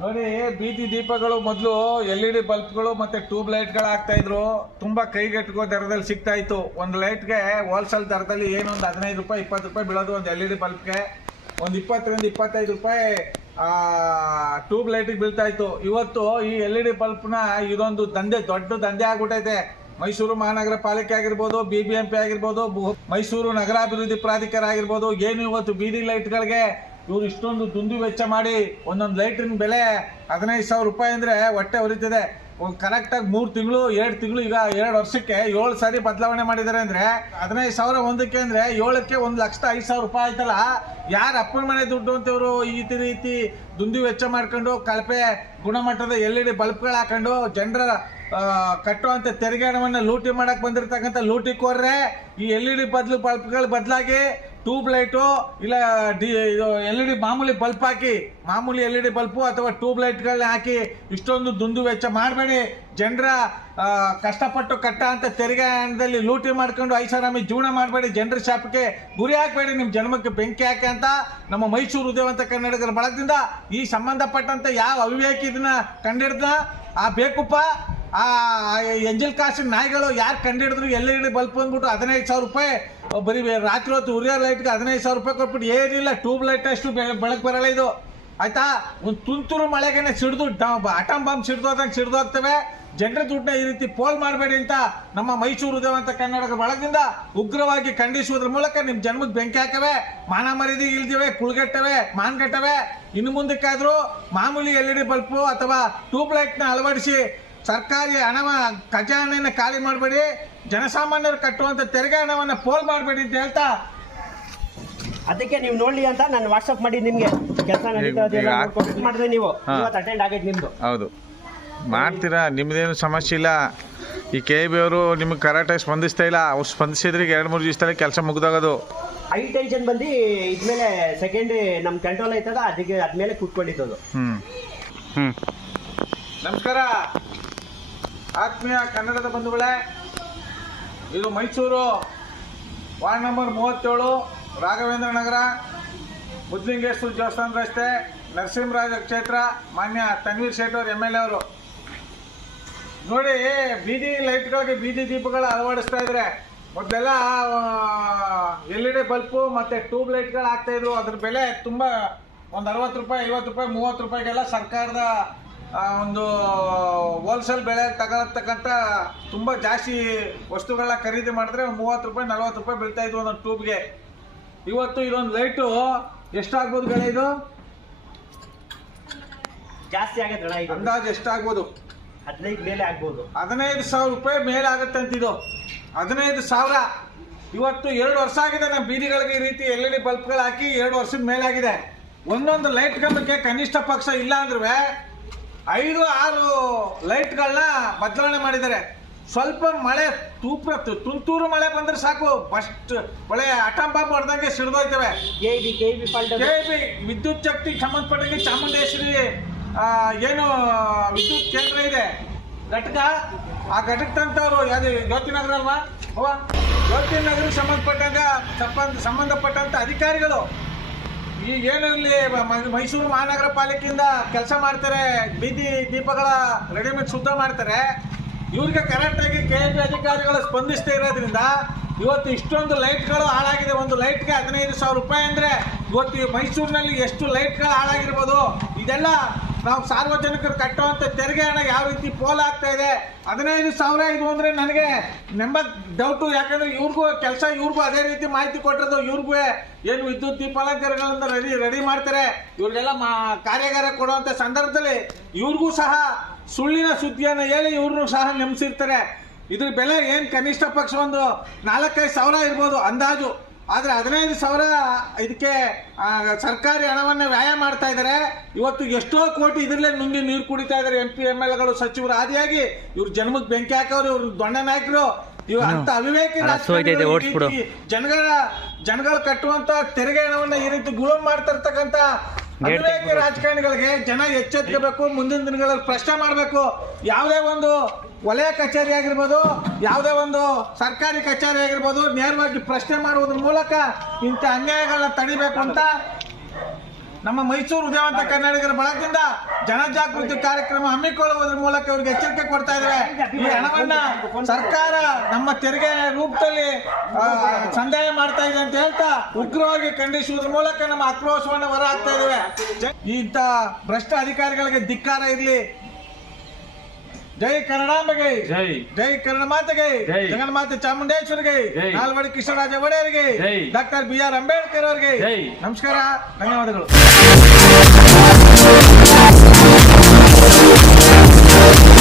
ನೋಡಿ, ಬೀದಿ ದೀಪಗಳು ಮೊದಲು ಎಲ್ ಇ ಡಿ ಬಲ್ಬ್ಗಳು ಮತ್ತೆ ಟ್ಯೂಬ್ ಲೈಟ್ಗಳು ಆಗ್ತಾ ಇದ್ರು. ತುಂಬಾ ಕೈಗೆಟುಕೋ ದರದಲ್ಲಿ ಸಿಗ್ತಾ ಇತ್ತು. ಒಂದು ಲೈಟ್ಗೆ ಹೋಲ್ಸೇಲ್ ದರದಲ್ಲಿ ಏನು ಒಂದು ಹದಿನೈದು ರೂಪಾಯಿ, ಇಪ್ಪತ್ತು ರೂಪಾಯಿ ಬೀಳೋದು ಒಂದು ಎಲ್ ಇ ಡಿ ಬಲ್ಬ್ಗೆ. ಒಂದು ಇಪ್ಪತ್ತರಿಂದ ಇಪ್ಪತ್ತೈದು ರೂಪಾಯಿ ಟ್ಯೂಬ್ ಲೈಟಿಗೆ ಬೀಳ್ತಾ ಇತ್ತು. ಇವತ್ತು ಈ ಎಲ್ ಇ ಡಿ ಬಲ್ಬ್ನ ಇದೊಂದು ದಂಧೆ, ದೊಡ್ಡ ದಂಧೆ ಆಗ್ಬಿಟ್ಟೈತೆ. ಮೈಸೂರು ಮಹಾನಗರ ಪಾಲಿಕೆ ಆಗಿರ್ಬೋದು ಬಿ ಬಿ ಎಂ ಪಿ ಆಗಿರ್ಬೋದು ಮೈಸೂರು ನಗರಾಭಿವೃದ್ಧಿ ಪ್ರಾಧಿಕಾರ ಆಗಿರ್ಬೋದು, ಏನು ಇವತ್ತು ಬೀದಿ ಲೈಟ್ಗಳಿಗೆ ಇವ್ರು ಇಷ್ಟೊಂದು ದುಂದು ವೆಚ್ಚ ಮಾಡಿ ಒಂದೊಂದು ಲೈಟಿನ ಬೆಲೆ ಹದಿನೈದು ಸಾವಿರ ರೂಪಾಯಿ ಅಂದರೆ ಹೊಟ್ಟೆ ಉರಿತಿದೆ ಕರೆಕ್ಟಾಗಿ ಮೂರು ತಿಂಗಳು ಎರಡು ತಿಂಗಳು, ಈಗ ಎರಡು ವರ್ಷಕ್ಕೆ ಏಳು ಸಾರಿ ಬದಲಾವಣೆ ಮಾಡಿದ್ದಾರೆ ಅಂದರೆ ಹದಿನೈದು ಸಾವಿರ ಒಂದಕ್ಕೆ ಅಂದರೆ ಏಳಕ್ಕೆ ಒಂದು ಲಕ್ಷದ ಐದು ಸಾವಿರ ರೂಪಾಯಿ ಆಯ್ತಲ್ಲ? ಯಾರು ಅಪ್ಪನ ಮನೆ ದುಡ್ಡು ಅಂತ ಇವರು ಈ ರೀತಿ ದುಂದು ವೆಚ್ಚ ಮಾಡ್ಕೊಂಡು ಕಳಪೆ ಗುಣಮಟ್ಟದ ಎಲ್ ಇ ಡಿ ಬಲ್ಬ್ಗಳು ಹಾಕೊಂಡು ಜನರ ಕಟ್ಟುವಂಥ ತೆರಿಗೆ ಹಣವನ್ನು ಲೂಟಿ ಮಾಡಕ್ಕೆ ಬಂದಿರತಕ್ಕಂಥ ಲೂಟಿಕೋರ್ರೆ ಈ ಎಲ್ ಇ ಡಿ ಬದಲು ಬಲ್ಬ್ಗಳು ಬದಲಾಗಿ ಟ್ಯೂಬ್ ಲೈಟು ಇಲ್ಲ ಡಿ ಇದು ಎಲ್ ಇ ಡಿ ಮಾಮೂಲಿ ಬಲ್ಪ್ ಹಾಕಿ, ಮಾಮೂಲಿ ಎಲ್ ಇ ಡಿ ಬಲ್ಪು ಅಥವಾ ಟ್ಯೂಬ್ ಲೈಟ್ಗಳನ್ನ ಹಾಕಿ ಇಷ್ಟೊಂದು ದುಂದು ವೆಚ್ಚ ಮಾಡಬೇಡಿ. ಜನರ ಕಷ್ಟಪಟ್ಟು ಕಟ್ಟ ಅಂತ ತೆರಿಗೆ ಹಣದಲ್ಲಿ ಲೂಟಿ ಮಾಡ್ಕೊಂಡು ಐಷಾರಾಮಿ ಜೀವನ ಮಾಡಬೇಡಿ. ಜನರ ಶಾಪಕ್ಕೆ ಗುರಿ ಹಾಕಬೇಡಿ. ನಿಮ್ಮ ಜನ್ಮಕ್ಕೆ ಬೆಂಕಿ ಹಾಕಿ ಅಂತ ನಮ್ಮ ಮೈಸೂರು ಉದಯವಂತ ಕನ್ನಡಿಗರ ಬಳಗದಿಂದ ಈ ಸಂಬಂಧಪಟ್ಟಂತೆ ಯಾವ ಅವಿವೇಕಿ ಇದನ್ನ ಕಂಡಿಡ್ದ ಆ ಬೇಕುಪ್ಪ. ಆ, ಎಂಜಲ್ ಕಾಸ್ಟ್ ನಾಯಿಗಳು ಯಾರು ಕಂಡಿಡಿದ್ರು, ಎಲ್ಲಿ ಡಿ ಬಲ್ಪ್ ಅಂದ್ಬಿಟ್ಟು ಹದಿನೈದು ಸಾವಿರ ರೂಪಾಯಿ. ಬರೀ ರಾತ್ರಿ ಹೊತ್ತು ಉರಿಯೋ ಲೈಟ್ಗೆ ಹದಿನೈದು ಸಾವಿರ ರೂಪಾಯಿ ಕೊಟ್ಬಿಟ್ಟು ಏನಿಲ್ಲ ಟ್ಯೂಬ್ ಲೈಟ್ ಅಷ್ಟು ಬೆಳಕು ಬರಲ್ಲ ಇದು. ಆಯ್ತಾ? ಒಂದು ತುಂತುರು ಮಳೆಗೆನೆ ಸಿಡಿದು ಅಟಮ್ ಬಾಂಬ್ ಸಿಡ್ದೋದಂಗೆ ಸಿಡ್ದೋಗ್ತವೆ. ಜನರ ದುಡ್ಡನ್ನ ಈ ರೀತಿ ಪೋಲ್ ಮಾಡಬೇಡಿ ಅಂತ ನಮ್ಮ ಮೈಸೂರು ದೇವಂತ ಕನ್ನಡದ ಬಳಗದಿಂದ ಉಗ್ರವಾಗಿ ಖಂಡಿಸುವುದ್ರ ಮೂಲಕ ನಿಮ್ಮ ಜನ್ಮಕ್ಕೆ ಬೆಂಕಿ ಹಾಕವೆ. ಮಾನ ಮರ್ಯಾದೆ ಇಲ್ದಿವೆ, ಕುಳ್ಗಟ್ಟವೆ, ಮಾನ್ಗಟ್ಟವೆ. ಇನ್ನು ಮುಂದಕ್ಕಾದರೂ ಮಾಮೂಲಿ ಎಲ್ ಇ ಡಿ ಬಲ್ಪು ಅಥವಾ ಟ್ಯೂಬ್ ಲೈಟ್ನ ಅಳವಡಿಸಿ ಸರ್ಕಾರಿ ಹಣವ ಖಜಾನೆಯನ್ನು ಖಾಲಿ ಮಾಡಬೇಡಿ ಜನಸಾಮಾನ್ಯರು ಕಟ್ಟುವಂತ ತೆರಿಗೆ ಹಣವನ್ನು ಪೋಲ್ ಮಾಡಬೇಡಿ ಅಂತ ಹೇಳ್ತಾ. ಅದಕ್ಕೆ ನೀವು ನೋಡ್ಲಿ ಅಂತ ನಾನು ವಾಟ್ಸಪ್ ಮಾಡಿ ನಿಮಗೆ ಕೆಲಸ ಮಾಡಿದ್ರೆ ನೀವು. ಇವತ್ತು ಅಟೆಂಡ್ ಆಗೈತೆ ನಿಮ್ದು. ಹೌದು. ಮಾಡ್ತೀರಾ? ನಿಮ್ದೇನು ಸಮಸ್ಯೆ ಇಲ್ಲ. ಈ ಕೆ ಬಿ ಅವರು ನಿಮಗೆ ಕರೆಕ್ಟಾಗಿ ಸ್ಪಂದಿಸ್ತಾ ಇಲ್ಲ. ಅವ್ರು ಸ್ಪಂದಿಸಿದ್ರೆ ಈಗ ಎರಡು ಮೂರು ದಿವಸದಲ್ಲಿ ಕೆಲಸ ಮುಗಿದಾಗೋದು. ಐ ಟೆನ್ಷನ್ ಬಂದು ಇದ್ಮೇಲೆ ಸೆಕೆಂಡ್ ನಮ್ ಕಂಟ್ರೋಲ್ ಆಯ್ತದ ಅದಕ್ಕೆ ಅದ್ಮೇಲೆ ಕೂತ್ಕೊಂಡಿದ್ದು ಹ್ಞೂ ಹ್ಞೂ ನಮಸ್ಕಾರ. ಆತ್ಮೀಯ ಕನ್ನಡದ ಬಂಧುಗಳೇ, ಇದು ಮೈಸೂರು, ವಾರ್ಡ್ ನಂಬರ್ ಮೂವತ್ತೇಳು, ರಾಘವೇಂದ್ರ ನಗರ, ಮುದ್ಲಿಂಗೇಶ್ವರ ದೇವಸ್ಥಾನ ರಸ್ತೆ, ನರಸಿಂಹರಾಜ ಕ್ಷೇತ್ರ, ಮಾನ್ಯ ತನ್ವೀರ್ ಶೇಟ್ ಅವರು, ಎಂ ಎಲ್ ಎ ಅವರು. ನೋಡಿ, ಬೀದಿ ಲೈಟ್ಗಳಿಗೆ ಬೀದಿ ದೀಪಗಳು ಅಳವಡಿಸ್ತಾ ಇದ್ರೆ, ಮೊದಲೆಲ್ಲ ಎಲ್ ಇ ಡಿ ಬಲ್ಪು ಮತ್ತು ಟ್ಯೂಬ್ ಲೈಟ್ಗಳು ಹಾಕ್ತಾಯಿದ್ರು ಅದ್ರ ಬೆಲೆ ತುಂಬ, ಒಂದು ಅರವತ್ತು ರೂಪಾಯಿ, ಐವತ್ತು ರೂಪಾಯಿ, ಮೂವತ್ತು ರೂಪಾಯಿಗೆಲ್ಲ ಸರ್ಕಾರದ ಒಂದು ಹೋಲ್ಸೇಲ್ ಬೆಲೆ ತಗೊಳತಕ್ಕಂಥ ತುಂಬ ಜಾಸ್ತಿ ವಸ್ತುಗಳನ್ನ ಖರೀದಿ ಮಾಡಿದ್ರೆ ಒಂದು ಮೂವತ್ತು ರೂಪಾಯಿ ನಲ್ವತ್ತು ರೂಪಾಯಿ ಬೀಳ್ತಾ ಇದ್ವು ಒಂದೊಂದು ಟ್ಯೂಬ್ಗೆ ಇವತ್ತು ಇದೊಂದು ಲೈಟು ಎಷ್ಟಾಗ್ಬೋದು ಬೆಲೆ ಇದು? ಜಾಸ್ತಿ ಆಗುತ್ತೆ ಅಂದಾಜು ಎಷ್ಟಾಗ್ಬೋದು? ಹದಿನೈದು ಮೇಲೆ ಆಗ್ಬೋದು. ಹದಿನೈದು ಸಾವಿರ ರೂಪಾಯಿ ಮೇಲೆ ಆಗುತ್ತೆ ಅಂತಿದು ಹದಿನೈದು ಸಾವಿರ. ಇವತ್ತು ಎರಡು ವರ್ಷ ಆಗಿದೆ ನಮ್ಮ ಬೀದಿಗಳಿಗೆ ಈ ರೀತಿ ಎಲ್ ಇ ಡಿ ಬಲ್ಬ್ಗಳು ಹಾಕಿ ಎರಡು ವರ್ಷದ ಮೇಲಾಗಿದೆ ಒಂದೊಂದು ಲೈಟ್ ಕಂಬಕ್ಕೆ ಕನಿಷ್ಠ ಪಕ್ಷ ಇಲ್ಲ ಅಂದ್ರೆ ಐದು ಆರು ಲೈಟ್ಗಳನ್ನ ಬದಲಾವಣೆ ಮಾಡಿದ್ದಾರೆ. ಸ್ವಲ್ಪ ಮಳೆ ತೂಪ್ರ ತುಂತೂರು ಮಳೆ ಬಂದ್ರೆ ಸಾಕು. ಫಸ್ಟ್ ಒಳ್ಳೆ ಅಟಂ ಬಾಂಬ್ ಹೊಡೆದಂಗೆ ಸಿಡಿದೋಯ್ತವೆ K B K B K B ವಿದ್ಯುತ್ ಶಕ್ತಿಗೆ ಸಂಬಂಧಪಟ್ಟಂಗೆ ಚಾಮುಂಡೇಶ್ವರಿ ಏನು ವಿದ್ಯುತ್ ಕೇಂದ್ರ ಇದೆ. ಘಟಕ? ಆ ಘಟಕದಂಥವ್ರು ಯಾವ್ದು? ಜ್ಯೋತಿ ನಗರ ಅಲ್ವಾ? ಅವ್ವ? ಜ್ಯೋತಿ ನಗರಕ್ಕೆ ಸಂಬಂಧಪಟ್ಟಂಗ ಸಂಬಂಧ ಸಂಬಂಧಪಟ್ಟಂತ ಅಧಿಕಾರಿಗಳು. ಈ ಏನಿರಲಿ ಮೈಸೂರು ಮಹಾನಗರ ಪಾಲಿಕೆಯಿಂದ ಕೆಲಸ ಮಾಡ್ತಾರೆ, ಬೀದಿ ದೀಪಗಳ ರೆಡಿಮೇಡ್ ಶುದ್ಧ ಮಾಡ್ತಾರೆ. ಇವ್ರಿಗೆ ಕರೆಕ್ಟಾಗಿ ಕೆ ಬಿ ಅಧಿಕಾರಿಗಳು ಸ್ಪಂದಿಸ್ತಾ ಇರೋದ್ರಿಂದ ಇವತ್ತು ಇಷ್ಟೊಂದು ಲೈಟ್ಗಳು ಹಾಳಾಗಿದೆ. ಒಂದು ಲೈಟ್ಗೆ ಹದಿನೈದು ಸಾವಿರ ರೂಪಾಯಿ ಅಂದರೆ ಇವತ್ತು ಮೈಸೂರಿನಲ್ಲಿ ಎಷ್ಟು ಲೈಟ್ಗಳು ಹಾಳಾಗಿರ್ಬೋದು, ಇದೆಲ್ಲ ನಾವು ಸಾರ್ವಜನಿಕರು ಕಟ್ಟುವಂಥ ತೆರಿಗೆ ಹಣ ಯಾವ ರೀತಿ ಪೋಲ್ ಆಗ್ತಾ ಇದೆ, ಹದಿನೈದು ಸಾವಿರ ಇದು ಅಂದರೆ ನನಗೆ ನೆಂಬ ಡೌಟು ಯಾಕಂದ್ರೆ ಇವ್ರಿಗೂ ಕೆಲಸ, ಇವ್ರಿಗೂ ಅದೇ ರೀತಿ ಮಾಹಿತಿ ಕೊಟ್ಟಿರೋದು, ಇವ್ರಿಗೂ ಏನು ವಿದ್ಯುತ್ ದೀಪಾಲಂಕಾರಗಳನ್ನ ರೆಡಿ ರೆಡಿ ಮಾಡ್ತಾರೆ. ಇವ್ರಿಗೆಲ್ಲ ಮಾ ಕಾರ್ಯಾಗಾರ ಕೊಡುವಂಥ ಸಂದರ್ಭದಲ್ಲಿ ಇವ್ರಿಗೂ ಸಹ ಸುಳ್ಳಿನ ಸುದ್ದಿಯನ್ನು ಹೇಳಿ ಇವ್ರನ್ನೂ ಸಹ ನೆಮ್ಸಿರ್ತಾರೆ. ಇದ್ರ ಬೆಲೆ ಏನು ಕನಿಷ್ಠ ಪಕ್ಷ ಒಂದು ನಾಲ್ಕೈದು ಸಾವಿರ ಇರ್ಬೋದು ಅಂದಾಜು. ಆದರೆ ಹದಿನೈದು ಸಾವಿರ ಇದಕ್ಕೆ ಸರ್ಕಾರಿ ಹಣವನ್ನು ವ್ಯಯ ಮಾಡ್ತಾ ಇದ್ದಾರೆ ಇವತ್ತು ಎಷ್ಟೋ ಕೋಟಿ ಇದರಲ್ಲೇ ನುಂಗಿ ನೀರು ಕುಡಿತಾ ಇದ್ದಾರೆ ಎಂ ಪಿ ಎಂ ಎಲ್ಗಳು ಸಚಿವರು. ಆದಿಯಾಗಿ ಇವ್ರ ಜನ್ಮಕ್ಕೆ ಬೆಂಕಿ ಹಾಕೋರು ಇವ್ರ ದೊಣ್ಣೆ ನಾಯಕರು. ಇವ್ ಅಂತ ಅವಿವೇಕಿ ಜನಗಳ ಜನಗಳು ಕಟ್ಟುವಂತ ತೆರಿಗೆ ಹಣವನ್ನ ಈ ರೀತಿ ಗುಳುಂ ಮಾಡ್ತಿರ್ತಕ್ಕಂತ ಅವಿವೇಕಿ ರಾಜಕಾರಣಿಗಳಿಗೆ ಜನ ಎಚ್ಚೆತ್ಕೋಬೇಕು ಮುಂದಿನ ದಿನಗಳಲ್ಲಿ ಪ್ರಶ್ನೆ ಮಾಡಬೇಕು. ಯಾವುದೇ ಒಂದು ವಲಯ ಕಚೇರಿ ಆಗಿರ್ಬೋದು, ಯಾವುದೇ ಒಂದು ಸರ್ಕಾರಿ ಕಚೇರಿ ಆಗಿರ್ಬೋದು, ನೇರವಾಗಿ ಪ್ರಶ್ನೆ ಮಾಡುವುದ್ರ ಮೂಲಕ ಇಂಥ ಅನ್ಯಾಯಗಳನ್ನ ತಡಿಬೇಕು ಅಂತ ನಮ್ಮ ಮೈಸೂರು ಉದಯವಂತ ಕನ್ನಡಿಗರ ಬಳಗದಿಂದ ಜನಜಾಗೃತಿ ಕಾರ್ಯಕ್ರಮ ಹಮ್ಮಿಕೊಳ್ಳುವುದರ ಮೂಲಕ ಇವರಿಗೆ ಎಚ್ಚರಿಕೆ ಕೊಡ್ತಾ ಇದ್ದಾರೆ. ಈ ಹಣವನ್ನ ಸರ್ಕಾರ ನಮ್ಮ ತೆರಿಗೆ ರೂಪದಲ್ಲಿ ಸಂದಾಯ ಮಾಡ್ತಾ ಇದೆ ಅಂತ ಹೇಳ್ತಾ ಉಗ್ರವಾಗಿ ಖಂಡಿಸುವುದ್ರ ಮೂಲಕ ನಮ್ಮ ಆಕ್ರೋಶವನ್ನು ಹೊರ ಹಾಕ್ತಾ ಇದ್ದೇವೆ. ಇಂಥ ಭ್ರಷ್ಟ ಅಧಿಕಾರಿಗಳಿಗೆ ಧಿಕ್ಕಾರ ಇರಲಿ. ಜೈ ಕನ್ನಡಾಂಬೆಗೆ ಜೈ ಜೈ ಕನ್ನಡ ಮಾತೆಗೆ ಜೈ. ಜಗನ್ಮಾತೆ ಚಾಮುಂಡೇಶ್ವರಿಗೆ ಜೈ. ನಾಲ್ವಡಿ ಕೃಷ್ಣರಾಜ ಒಡೆಯರಿಗೆ ಜೈ. ಡಾಕ್ಟರ್ ಬಿ ಆರ್ ಅಂಬೇಡ್ಕರ್ ಅವರಿಗೆ ಜೈ. ನಮಸ್ಕಾರ ಧನ್ಯವಾದಗಳು Thank